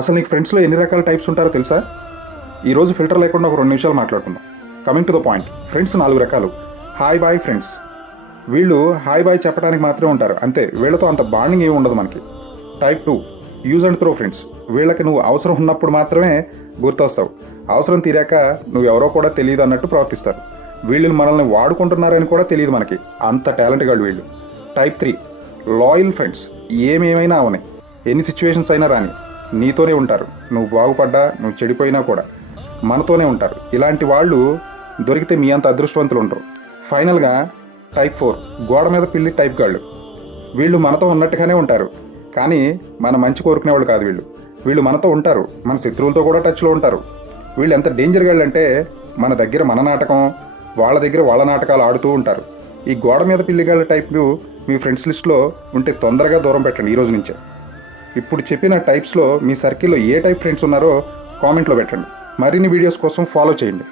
అసలు నీకు ఫ్రెండ్స్లో ఎన్ని రకాల టైప్స్ ఉంటారో తెలుసా? ఈరోజు ఫిల్టర్ లేకుండా ఒక 2 నిమిషాలు మాట్లాడుకుందాం. Coming to the point. Friends 4 రకాలు. Hi bye friends. వీళ్ళు హాయ్ బాయ్ చెప్పడానికి మాత్రమే ఉంటారు అంతే, వీళ్ళతో అంత బాండింగ్ ఏమి ఉండదు మనకి. Type 2 use and throw friends. వీళ్ళకి నువ్వు అవసరం ఉన్నప్పుడు మాత్రమే గుర్తొస్తావు, అవసరం తీరాక నువ్వు ఎవరో కూడా తెలియదు అన్నట్టు ప్రవర్తిస్తారు. వీళ్ళు మనల్ని వాడుకుంటున్నారని కూడా తెలియదు మనకి, అంత టాలెంట్ గాళ్ళు వీళ్ళు. Type 3 loyal friends. ఏమేమైనా అవని, ఎన్ని సిచ్యువేషన్స్ అయినా రాని నీతోనే ఉంటారు. నువ్వు బాగుపడ్డా నువ్వు చెడిపోయినా కూడా మనతోనే ఉంటారు. ఇలాంటి వాళ్ళు దొరికితే మీ అంత అదృష్టవంతులు ఉండరు. ఫైనల్గా టైప్ 4 గోడ మీద పిల్లి టైప్ గాళ్ళు. వీళ్ళు మనతో ఉన్నట్టుగానే ఉంటారు, కానీ మన మంచి కోరుకునే వాళ్ళు కాదు. వీళ్ళు మనతో ఉంటారు, మన శత్రువులతో కూడా టచ్లో ఉంటారు. వీళ్ళు ఎంత డేంజర్ గాళ్ళు అంటే మన దగ్గర మన నాటకం, వాళ్ళ దగ్గర వాళ్ళ నాటకాలు ఆడుతూ ఉంటారు. ఈ గోడ మీద పిల్లిగాళ్ళ టైప్లు మీ ఫ్రెండ్స్ లిస్ట్లో ఉంటే తొందరగా దూరం పెట్టండి ఈ రోజు నుంచే. ఇప్పుడు చెప్పిన టైప్స్లో మీ సర్కిల్లో ఏ టైప్ ఫ్రెండ్స్ ఉన్నారో కామెంట్లో పెట్టండి. మరిన్ని వీడియోస్ కోసం ఫాలో చేయండి.